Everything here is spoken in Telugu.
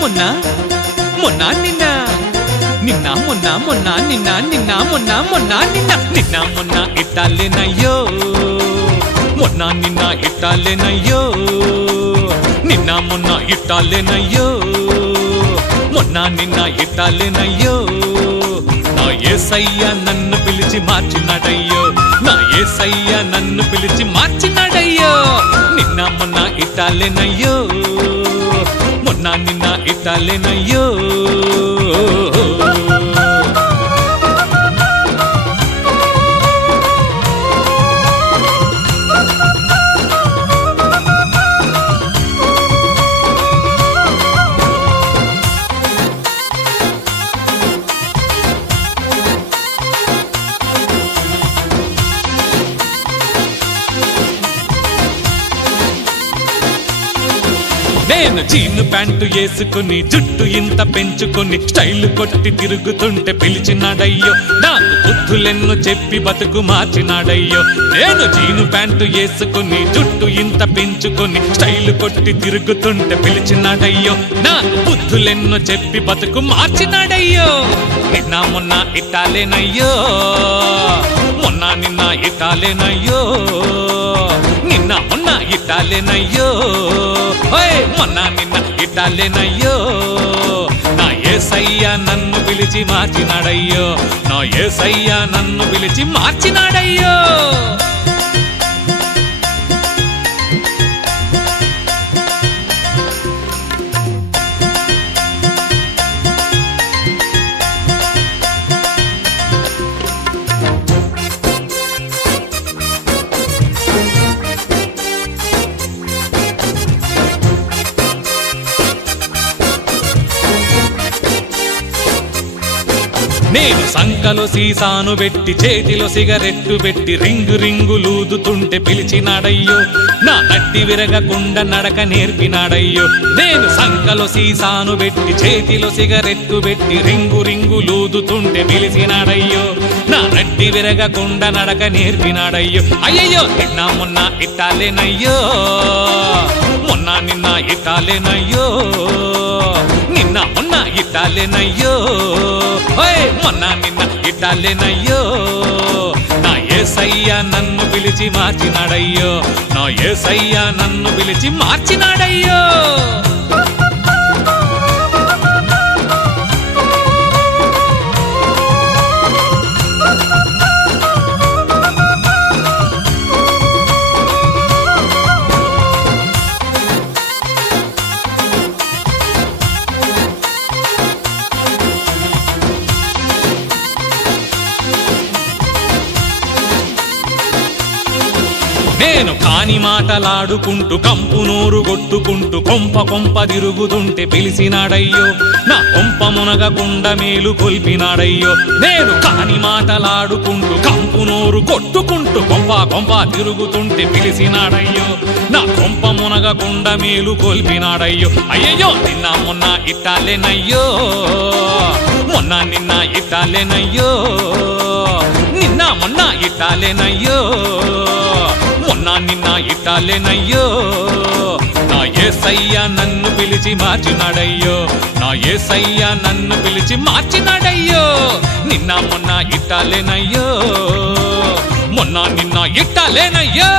మొన్న మొన్న నిన్న నిన్న మొన్న మొన్న నిన్న నిన్న మొన్న మొన్న నిన్న నిన్న మొన్న ఇట్టాలేనయ్యో మొన్న నిన్న ఇట్టాలేనయ్యో నిన్న మొన్న ఇట్టాలేనయ్యో మొన్న నిన్న ఇట్టాలేనయ్యో నా యేసయ్య నన్ను పిలిచి మార్చినాడయ్యో నా యేసయ్య నన్ను పిలిచి మార్చినాడయ్యో నిన్న మొన్న ఇట్టాలేనయ్యో మొన్న నిన్న ఇట్టాలేనయ్యో నేను జీను ప్యాంటు వేసుకుని జుట్టు ఇంత పెంచుకుని స్టైల్ కొట్టి తిరుగుతుంటే పిలిచినాడయ్యో నాకు బుద్ధులెన్నో చెప్పి బతుకు మార్చినాడయ్యో నేను జీను ప్యాంటు వేసుకుని జుట్టు ఇంత పెంచుకుని స్టైల్ కొట్టి తిరుగుతుంటే పిలిచినాడయ్యో నాకు బుద్ధులెన్నో చెప్పి బతుకు మార్చినాడయ్యో నిన్న మొన్న ఇట్టాలేనయ్యో మొన్న నిన్న ఇట్టాలేనయ్యో నిన్న మొన్న ఇట్టాలేనయ్యో మొన్న నిన్న ఇట్టాలేనయ్యో నా యేసయ్య నన్ను పిలిచి మార్చినాడయ్యో నా యేసయ్య నన్ను పిలిచి మార్చినాడయ్యో నేను సంకలో సీసాను పెట్టి చేతిలో సిగరెట్టు పెట్టి రింగు రింగు లూదుతుంటే పిలిచినాడయ్యో నా నడ్డి విరగకుండా నడక నేర్పినాడయ్యో నేను సంకలో సీసాను పెట్టి చేతిలో సిగరెట్టు పెట్టి రింగు రింగు లూదుతుంటే పిలిచినాడయ్యో నా నడ్డి విరగకుండా నడక నేర్పినాడయ్యో అయ్యయ్యో నిన్న మొన్న ఇట్టాలేనయ్యో మొన్న నిన్న ఇట్టాలేనయ్యో నిన్న మొన్న ఇట్టాలేనయ్యో మొన్న నిన్న ఇట్టాలేనయ్యో నా యేసయ్య నన్ను పిలిచి మార్చినాడయ్యో నా యేసయ్య నన్ను పిలిచి మార్చినాడయ్యో నేను కాని మాటలాడుకుంటూ కంపు నోరు కొట్టుకుంటూ కొంప కొంప తిరుగుతుంటే పిలిచినాడయ్యో నా కొంప మునగకుండా మేలు కొల్పినాడయ్యో నేను కాని మాటలాడుకుంటూ కంపు నోరు కొట్టుకుంటూ కొంప కొంప తిరుగుతుంటే పిలిచినాడయ్యో నా కొంప మునగకుండా మేలు కొల్పినాడయ్యో అయ్యయ్యో నిన్న మొన్న ఇట్టాలేనయ్యో మొన్న నిన్న ఇట్టాలేనయ్యో నిన్న మొన్న ఇట్టాలేనయ్యో మొన్న నిన్న ఇట్టాలేనయ్యో నా యేసయ్య నన్ను పిలిచి మార్చినాడయ్యో నా యేసయ్య నన్ను పిలిచి మార్చినాడయ్యో నిన్న మొన్న ఇట్టాలేనయ్యో మొన్న నిన్న ఇట్టాలేనయ్యో